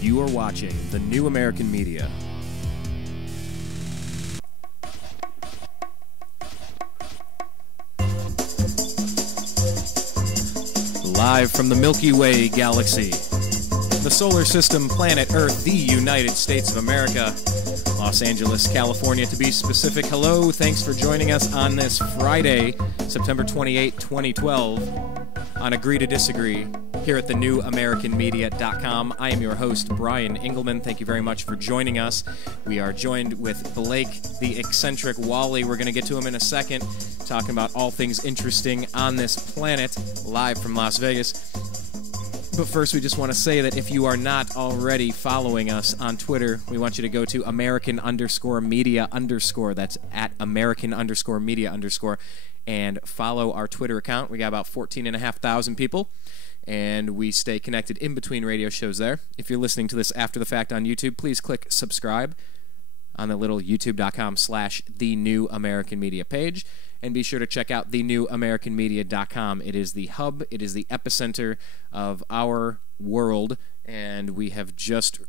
You are watching The New American Media. Live from the Milky Way galaxy, the solar system, planet Earth, the United States of America, Los Angeles, California to be specific. Hello, thanks for joining us on this Friday, September 28, 2012, on Agree to Disagree, here at thenewamericanmedia.com. I am your host, Brian Engelman. Thank you very much for joining us. We are joined with Blake, the eccentric Wally. We're going to get to him in a second, talking about all things interesting on this planet, live from Las Vegas. But first, we just want to say that if you are not already following us on Twitter, we want you to go to American_media_. That's at American_media_, and follow our Twitter account. We got about 14,500 people, and we stay connected in between radio shows there. If you're listening to this after the fact on YouTube, please click subscribe on the little youtube.com/The New American Media page. And be sure to check out thenewamericanmedia.com. It is the hub, it is the epicenter of our world, and we have just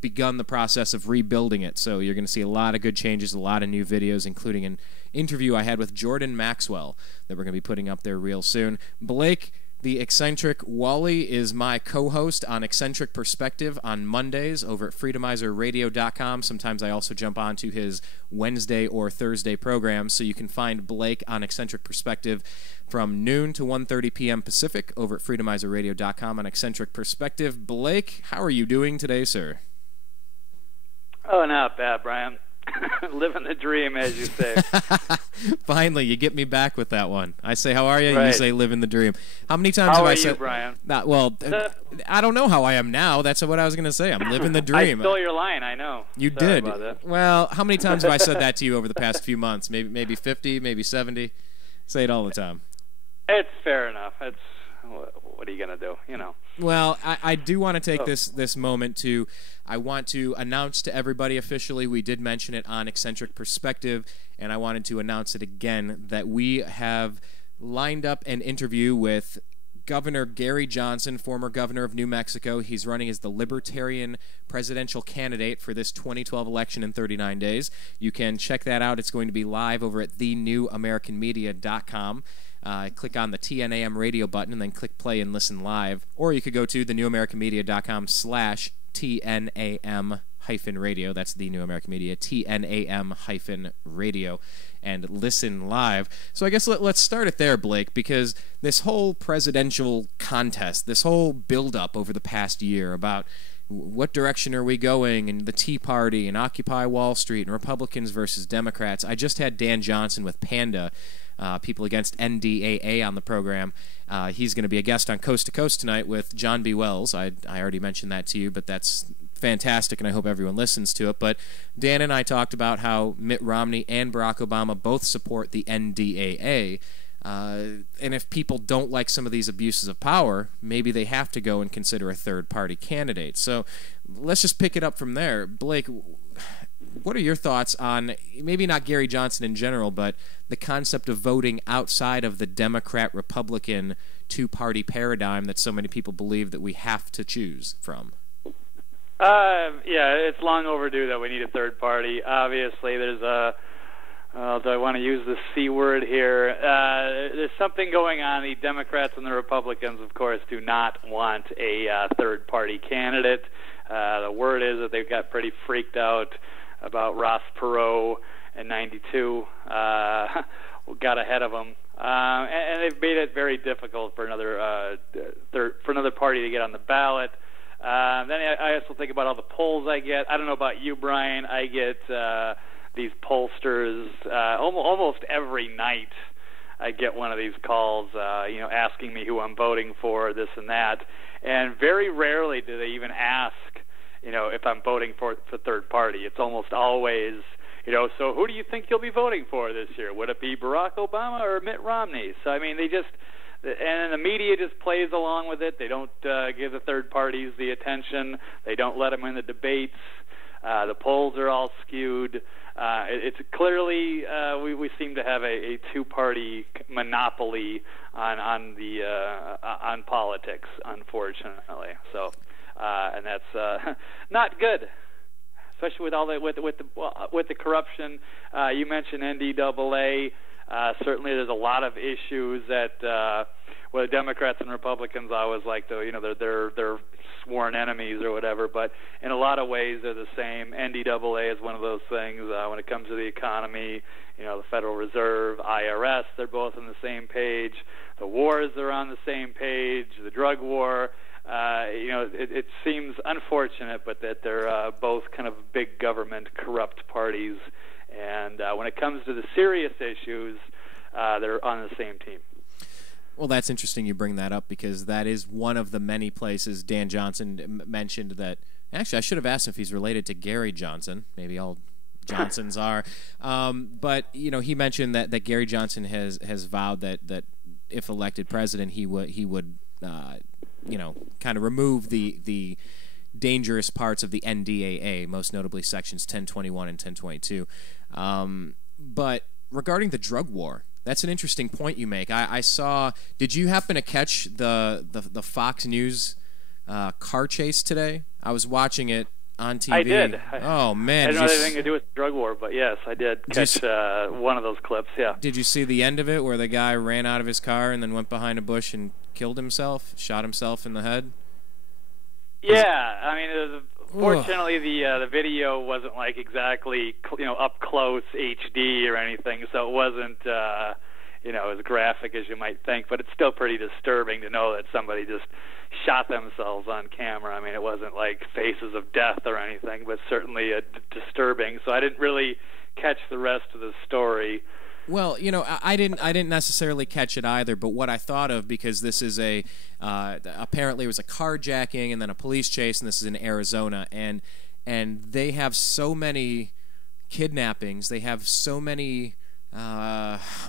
begun the process of rebuilding it. So you're going to see a lot of good changes, a lot of new videos, including an interview I had with Jordan Maxwell that we're going to be putting up there real soon. Blake, the eccentric Wally, is my co-host on Eccentric Perspective on Mondays over at freedomizerradio.com. Sometimes I also jump onto his Wednesday or Thursday programs, so you can find Blake on Eccentric Perspective from noon to 1:30 p.m. Pacific over at freedomizerradio.com on Eccentric Perspective. Blake, how are you doing today, sir? Oh, not bad, Brian. Living the dream, as you say. Finally, you get me back with that one. I say, how are you? Right. You say, living the dream. How many times have I said... How are you, Brian? Well, I don't know how I am now. That's what I was going to say. I'm living the dream. I stole your line, I know. You Sorry did. about that. Well, how many times have I said that to you over the past few months? Maybe 50, maybe 70? Say it all the time. It's fair enough. It's what are you going to do, you know? Well, I do want to take this moment to... I want to announce to everybody officially, we did mention it on Eccentric Perspective, and I wanted to announce it again, that we have lined up an interview with Governor Gary Johnson, former governor of New Mexico. He's running as the Libertarian presidential candidate for this 2012 election in 39 days. You can check that out. It's going to be live over at thenewamericanmedia.com. Click on the TNAM radio button and then click play and listen live. Or you could go to thenewamericanmedia.com/TNAM-radio. That's the New American Media, TNAM-radio, and listen live. So I guess let's start it there, Blake, because this whole presidential contest, this whole build-up over the past year about what direction are we going, and the Tea Party and Occupy Wall Street and Republicans versus Democrats. I just had Dan Johnson with PANDA, People Against NDAA, on the program. He's going to be a guest on Coast to Coast tonight with John B. Wells. I already mentioned that to you, but that's fantastic, and I hope everyone listens to it. But Dan and I talked about how Mitt Romney and Barack Obama both support the NDAA. And if people don't like some of these abuses of power, maybe they have to go and consider a third-party candidate. So let's just pick it up from there. Blake, what are your thoughts on, maybe not Gary Johnson in general, but the concept of voting outside of the Democrat-Republican two-party paradigm that so many people believe that we have to choose from? Yeah, it's long overdue that we need a third party. Obviously, there's do I want to use the C word here? There's something going on. The Democrats and the Republicans, of course, do not want a third-party candidate. The word is that they've got pretty freaked out about Ross Perot in '92. Got ahead of them, and they've made it very difficult for another party to get on the ballot. Then I also think about all the polls I get. I don't know about you, Brian. I get these pollsters almost every night. I get one of these calls, asking me who I'm voting for, this and that, and very rarely do they even ask, if I'm voting for third party. It's almost always, so who do you think you'll be voting for this year? Would it be Barack Obama or Mitt Romney? So I mean, and the media just plays along with it. They don't give the third parties the attention. They don't let them in the debates. The polls are all skewed. It's clearly we seem to have a two-party monopoly on politics, unfortunately. So, and that's not good, especially with all the with the corruption. You mentioned NDAA. Certainly, there's a lot of issues that well, Democrats and Republicans always like to, they're sworn enemies or whatever, but in a lot of ways they're the same. NDAA is one of those things when it comes to the economy. The Federal Reserve, IRS, they're both on the same page. The wars are on the same page. The drug war. It seems unfortunate, but that they're both kind of big government corrupt parties. And when it comes to the serious issues, they're on the same team. Well, that's interesting you bring that up, because that is one of the many places Dan Johnson mentioned that. Actually, I should have asked him if he's related to Gary Johnson. Maybe all Johnsons are. But, he mentioned that Gary Johnson has vowed that if elected president, he would kind of remove the dangerous parts of the NDAA, most notably sections 1021 and 1022. But regarding the drug war, that's an interesting point you make. I saw. Did you happen to catch the Fox News car chase today? I was watching it on TV. I did. Oh man! I didn't have anything to do with the drug war, but yes, I did catch one of those clips. Yeah. Did you see the end of it, where the guy ran out of his car and then went behind a bush and killed himself, shot himself in the head? Yeah, I mean, fortunately, the video wasn't like exactly up close HD or anything, so it wasn't as graphic as you might think. But it's still pretty disturbing to know that somebody just shot themselves on camera. I mean, it wasn't like faces of death or anything, but certainly disturbing. So I didn't really catch the rest of the story. Well, I didn't necessarily catch it either, but what I thought of, because this is apparently it was a carjacking and then a police chase, and this is in Arizona, and they have so many kidnappings, they have so many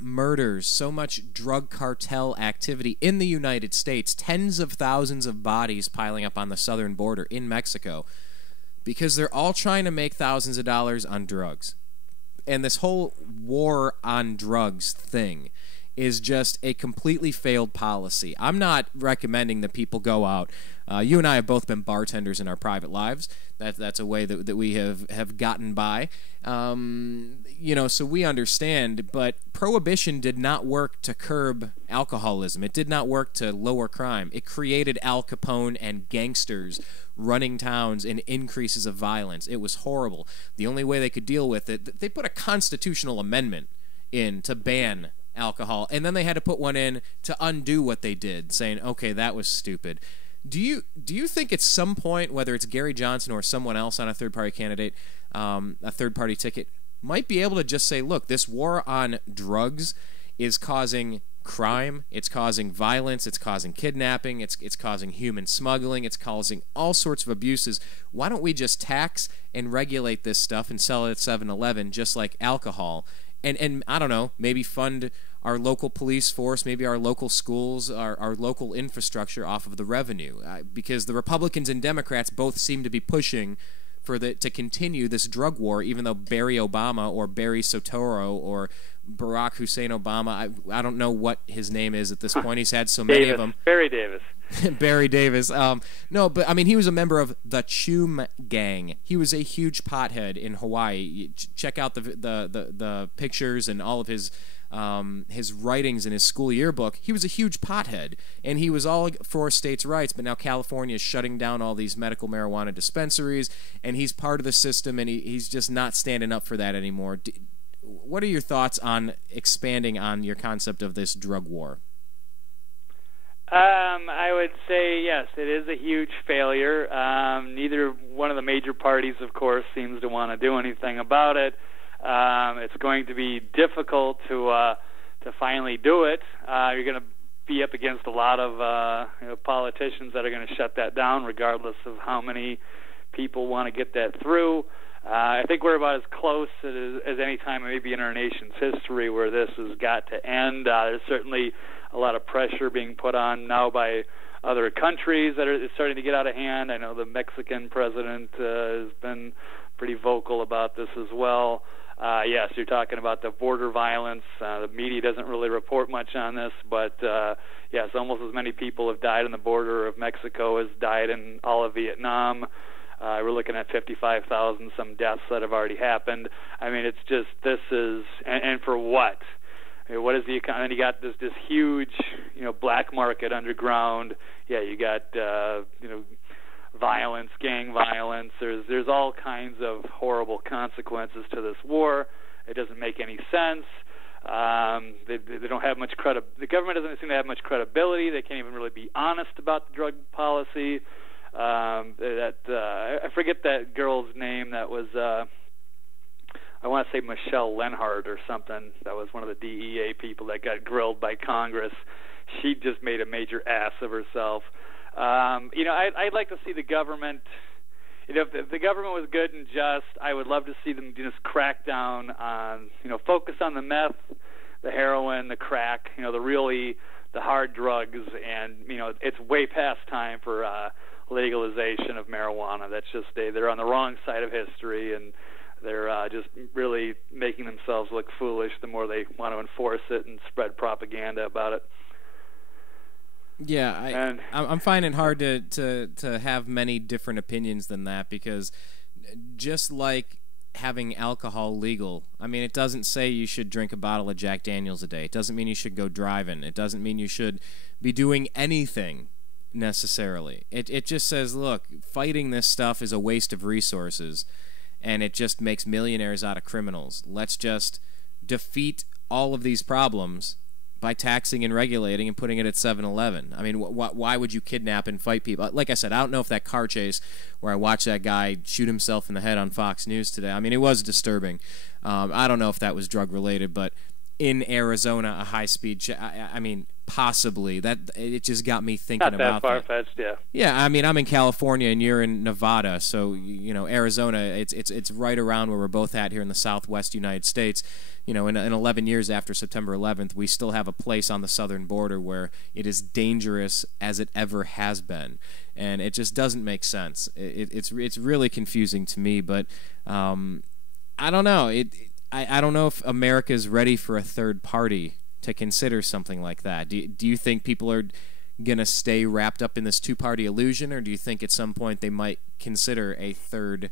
murders, so much drug cartel activity in the United States, tens of thousands of bodies piling up on the southern border in Mexico, because they're all trying to make thousands of dollars on drugs. And this whole war on drugs thing is just a completely failed policy. I'm not recommending that people go out. You and I have both been bartenders in our private lives. That's a way that we have gotten by. So we understand. But prohibition did not work to curb alcoholism. It did not work to lower crime. It created Al Capone and gangsters running towns and increases of violence. It was horrible. The only way they could deal with it, they put a constitutional amendment in to ban alcohol, and then they had to put one in to undo what they did, saying, okay, that was stupid. Do you think at some point, whether it's Gary Johnson or someone else on a third-party candidate, a third-party ticket, might be able to just say, look, this war on drugs is causing crime, it's causing violence, it's causing kidnapping, it's causing human smuggling, it's causing all sorts of abuses. Why don't we just tax and regulate this stuff and sell it at 7-Eleven just like alcohol? And I don't know, maybe fund our local police force, maybe our local schools, our local infrastructure off of the revenue. Because the Republicans and Democrats both seem to be pushing to continue this drug war, even though Barry Obama or Barry Soetoro or Barack Hussein Obama, I don't know what his name is at this point. He's had so many of them. Barry Davis. Barry Davis. No, but I mean, he was a member of the Chum Gang. He was a huge pothead in Hawaii. Check out the pictures and all of his writings in his school yearbook. He was a huge pothead, and he was all for states' rights, but now California is shutting down all these medical marijuana dispensaries, and he's part of the system, and he's just not standing up for that anymore. What are your thoughts on expanding on your concept of this drug war? I would say, yes, it is a huge failure. Neither one of the major parties, of course, seems to want to do anything about it. It's going to be difficult to finally do it. You're going to be up against a lot of politicians that are going to shut that down, regardless of how many people want to get that through. I think we're about as close as any time maybe in our nation's history where this has got to end. There's certainly a lot of pressure being put on now by other countries that are starting to get out of hand. I know the Mexican president has been pretty vocal about this as well. Yes, you're talking about the border violence. The media doesn't really report much on this, but yes, almost as many people have died on the border of Mexico as died in all of Vietnam. We're looking at 55,000 some deaths that have already happened. I mean, it's just, this is, and for what? I mean, what is the economy? And you got this huge, black market underground. Yeah, you got violence, gang violence. There's all kinds of horrible consequences to this war. It doesn't make any sense. They don't have much the government doesn't seem to have much credibility. They can't even really be honest about the drug policy. I forget that girl's name. That was I want to say Michelle Lenhart or something. That was one of the DEA people that got grilled by Congress. She just made a major ass of herself. I'd like to see the government. If the government was good and just, I would love to see them just crack down on, focus on the meth, the heroin, the crack, the hard drugs, and it's way past time for legalization of marijuana. That's just they're on the wrong side of history, and they're just really making themselves look foolish the more they want to enforce it and spread propaganda about it. Yeah, I'm finding it hard to have many different opinions than that, because just like having alcohol legal, I mean, it doesn't say you should drink a bottle of Jack Daniels a day. It doesn't mean you should go driving. It doesn't mean you should be doing anything necessarily. It just says, look, fighting this stuff is a waste of resources, and it just makes millionaires out of criminals. Let's just defeat all of these problems by taxing and regulating and putting it at 7-Eleven. I mean, why would you kidnap and fight people? Like I said, I don't know if that car chase where I watched that guy shoot himself in the head on Fox News today, I mean, it was disturbing. I don't know if that was drug-related, but in Arizona, a high-speed I mean, possibly. It just got me thinking about that. Not that far-fetched, yeah. Yeah, I mean, I'm in California and you're in Nevada, so, Arizona, it's right around where we're both at here in the southwest United States. In 11 years after September 11th, we still have a place on the southern border where it is dangerous as it ever has been, and it just doesn't make sense. It's really confusing to me, but I don't know. I don't know if America is ready for a third party to consider something like that. Do you think people are going to stay wrapped up in this two-party illusion, or do you think at some point they might consider a third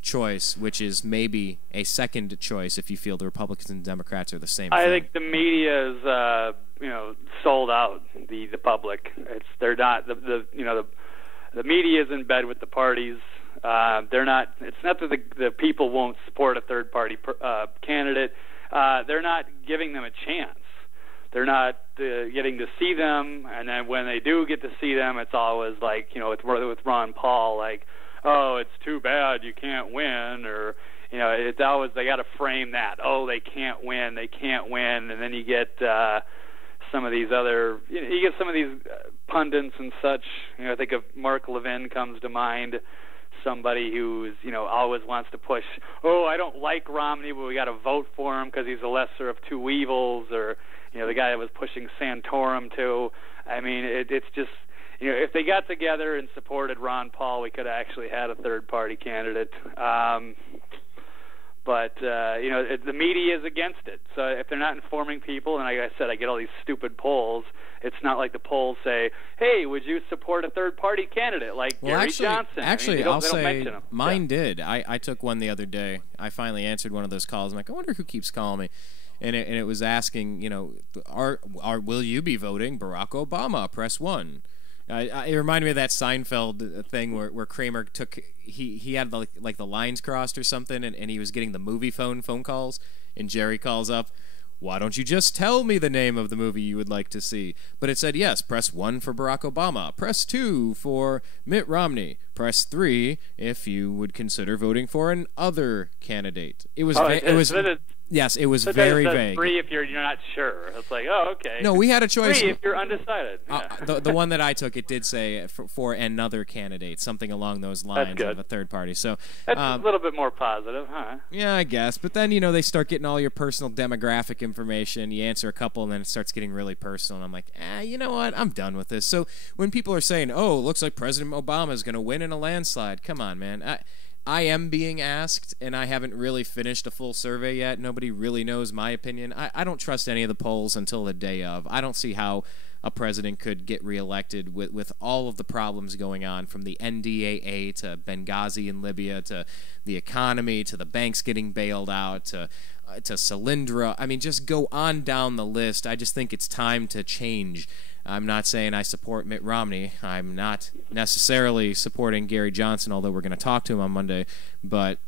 choice, which is maybe a second choice if you feel the Republicans and Democrats are the same thing? I think the media is sold out the public. They're not the media is in bed with the parties. They're not. It's not that the people won't support a third party candidate. They're not giving them a chance. They're not getting to see them, and then when they do get to see them, it's always like with Ron Paul, like, oh, it's too bad you can't win, or it's always they got to frame that. Oh, they can't win, and then you get some of these other, you get some of these pundits and such. I think of Mark Levin comes to mind. Somebody who's always wants to push, oh, I don't like Romney, but we got to vote for him because he's the lesser of two evils, or the guy that was pushing Santorum too. I mean, it's just if they got together and supported Ron Paul, we could have actually had a third party candidate. But the media is against it. So if they're not informing people, and like I said, I get all these stupid polls. It's not like the polls say, "Hey, would you support a third-party candidate like Gary Johnson?" Actually, I'll say mine did. I took one the other day. I finally answered one of those calls. I'm like, I wonder who keeps calling me, and it was asking, will you be voting Barack Obama? Press 1. It reminded me of that Seinfeld thing where Kramer took he had like the lines crossed or something, and he was getting the movie phone calls, and Jerry calls up, why don't you just tell me the name of the movie you would like to see? But it said, yes, press 1 for Barack Obama, press 2 for Mitt Romney, press 3 if you would consider voting for an other candidate. It was yes, it was very vague. 3 if you're not sure. It's like, oh, okay. No, we had a choice. 3 if you're undecided. Yeah. The one that I took, it did say for another candidate, something along those lines of a third party. So that's a little bit more positive, huh? Yeah, I guess. But then they start getting all your personal demographic information. You answer a couple, and then it starts getting really personal. And I'm like, you know what? I'm done with this. So when people are saying, "Oh, it looks like President Obama is going to win in a landslide," come on, man. I am being asked, and I haven't really finished a full survey yet. Nobody really knows my opinion. I don't trust any of the polls until the day of. I don't see how a president could get reelected with all of the problems going on, from the NDAA to Benghazi in Libya to the economy to the banks getting bailed out to Solyndra. I mean, just go on down the list. I just think it's time to change. I'm not saying I support Mitt Romney. I'm not necessarily supporting Gary Johnson, although we're going to talk to him on Monday. But,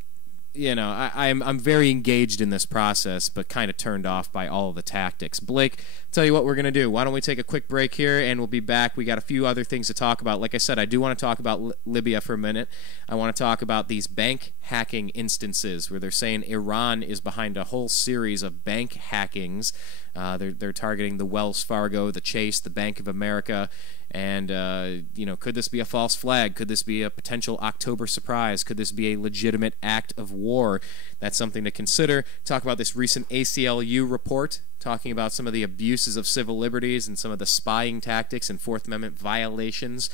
you know, I'm very engaged in this process, but kind of turned off by all of the tactics. Blake, tell you what we're going to do. Why don't we take a quick break here, and we'll be back. We got a few other things to talk about. Like I said, I do want to talk about Libya for a minute. I want to talk about these bank hacking instances where they're saying Iran is behind a whole series of bank hackings. They're targeting the Wells Fargo, the Chase, the Bank of America, and you know, could this be a false flag? Could this be a potential October surprise? Could this be a legitimate act of war? That's something to consider. Talk about this recent ACLU report, talking about some of the abuses of civil liberties and some of the spying tactics and Fourth Amendment violations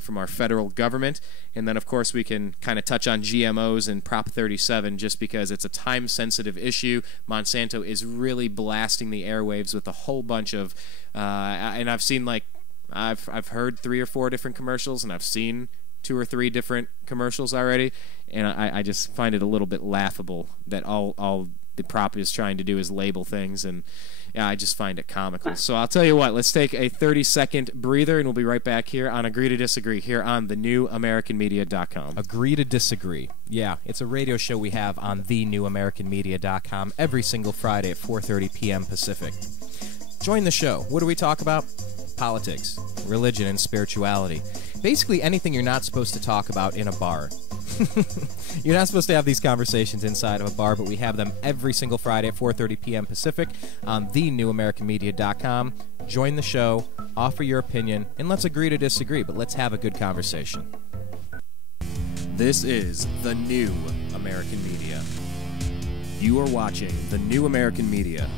from our federal government. And then, of course, we can kind of touch on GMOs and Prop 37 just because it's a time-sensitive issue. Monsanto is really blasting the airwaves with a whole bunch of, and I've seen I've heard 3 or 4 different commercials, and I've seen 2 or 3 different commercials already, and I just find it a little bit laughable that all the prop is trying to do is label things, and I just find it comical. So I'll tell you what, let's take a 30-second breather, and we'll be right back here on Agree to Disagree here on thenewamericanmedia.com. Agree to Disagree. Yeah, it's a radio show we have on thenewamericanmedia.com every single Friday at 4:30 p.m. Pacific. Join the show. What do we talk about? Politics, religion, and spirituality. Basically anything you're not supposed to talk about in a bar. You're not supposed to have these conversations inside of a bar, but we have them every single Friday at 4:30 p.m. Pacific on thenewamericanmedia.com. Join the show, offer your opinion, and let's agree to disagree, but let's have a good conversation. This is The New American Media. You are watching The New American Media.